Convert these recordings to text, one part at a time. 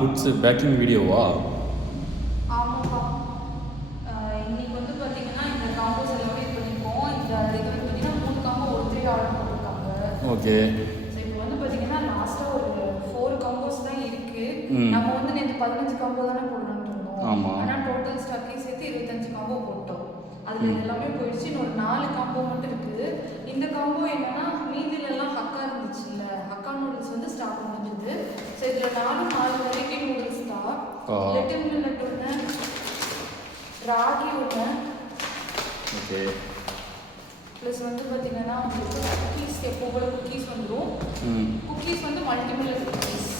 Foods packing வீடியோவா? ஆமாப்பா. இன்னைக்கு வந்து பார்த்தீங்கன்னா இந்த காம்போஸ் எல்லாமே இது பண்ணியிருக்கோம். இந்த இது வந்து பார்த்தீங்கன்னா 3 காம்போ ஒருத்தரே ஆர்டர் போட்டிருக்காங்க. ஓகே. ஸோ இப்போ வந்து பார்த்தீங்கன்னா லாஸ்ட்டாக ஒரு 4 காம்போஸ் தான் இருக்கு. ம். நம்ம வந்து நேற்று 15 காம்போ தானே போடலாம்னு இருந்தோம். ஆமா. ஆனால் டோட்டல் ஸ்டாக்கையும் சேர்த்து 25 காம்போ போட்டோம். அதில் எல்லாமே போயிடுச்சு. இன்னொரு 4 காம்போ மட்டும் இருக்குது. இந்த காம்போ என்னன்னா மீதிலெல்லாம் ஹக்கா இருந்துச்சுல்ல, ஹக்கா நூடுல்ஸ் வந்து ஸ்டாக் முடிஞ்சுது. ஸோ இதில் 4 வெரைட்டி நூடுல்ஸ் தான். லிட்டில் மில்லட் ஒன்று, ராகி ஒன்று, ஓகே. ப்ளஸ் வந்து பார்த்தீங்கன்னா உங்களுக்கு குக்கீஸ் எப்போ போல குக்கீஸ் வந்துடும். ம். குக்கீஸ் வந்து மல்டி மில்லட் குக்கீஸ்.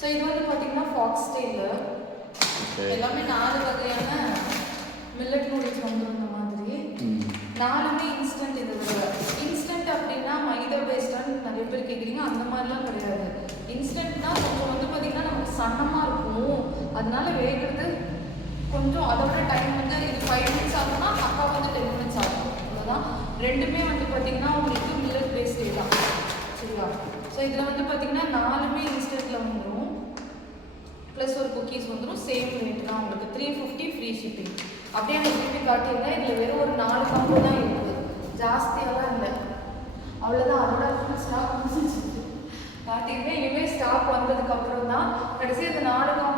ஸோ இது வந்து பார்த்தீங்கன்னா ஃபாக்ஸ் ஸ்டைலு. ஓகே. எல்லாமே 4 வகையான மில்லட் நூடுல்ஸ் வந்துடும் இந்த மாதிரி. ம். 4மே இன்ஸ்டன்ட். இது இன்ஸ்டன்ட் அப்படின்னா மைதா பேஸ்டான்னு நிறைய பேர் கேட்குறீங்க. அந்த மாதிரிலாம் கிடையாது. இன்ஸ்டன்ட்னா கொஞ்சம் வந்து பார்த்தீங்கன்னா நமக்கு சன்னமாக இருக்கும். அதனால வேகிறது கொஞ்சம் அதோட டைம் வந்து இது 5 மினிட்ஸ் ஆகும்னா அக்கா வந்து 10 மினிட்ஸ் ஆகும். அவ்வளோதான். ரெண்டுமே வந்து பார்த்தீங்கன்னா உங்களுக்கு மில்லட் பேஸ்டே தான். சரியா? ஸோ இதில் வந்து பார்த்தீங்கன்னா 4மே இன்ஸ்டன்ட்டில் வந்துடும். ப்ளஸ் ஒரு குக்கீஸ் வந்துடும். சேம் ரேட் தான் உங்களுக்கு 350 ஃப்ரீ ஷிப்பிங். அப்படியே எனக்கு திருப்பி காட்டியிருந்தேன். இதில் வெறும் ஒரு 4 காம்போ தான் இருக்குது, ஜாஸ்தியெல்லாம் இல்லை. அவ்வளோதான். அதோட ஃபுல் ஸ்டாக் முடிஞ்சிச்சு காட்டியிருந்தேன். இனிமேல் ஸ்டாக் வந்ததுக்கப்புறம் தான் கடைசி இந்த 4 காம்போ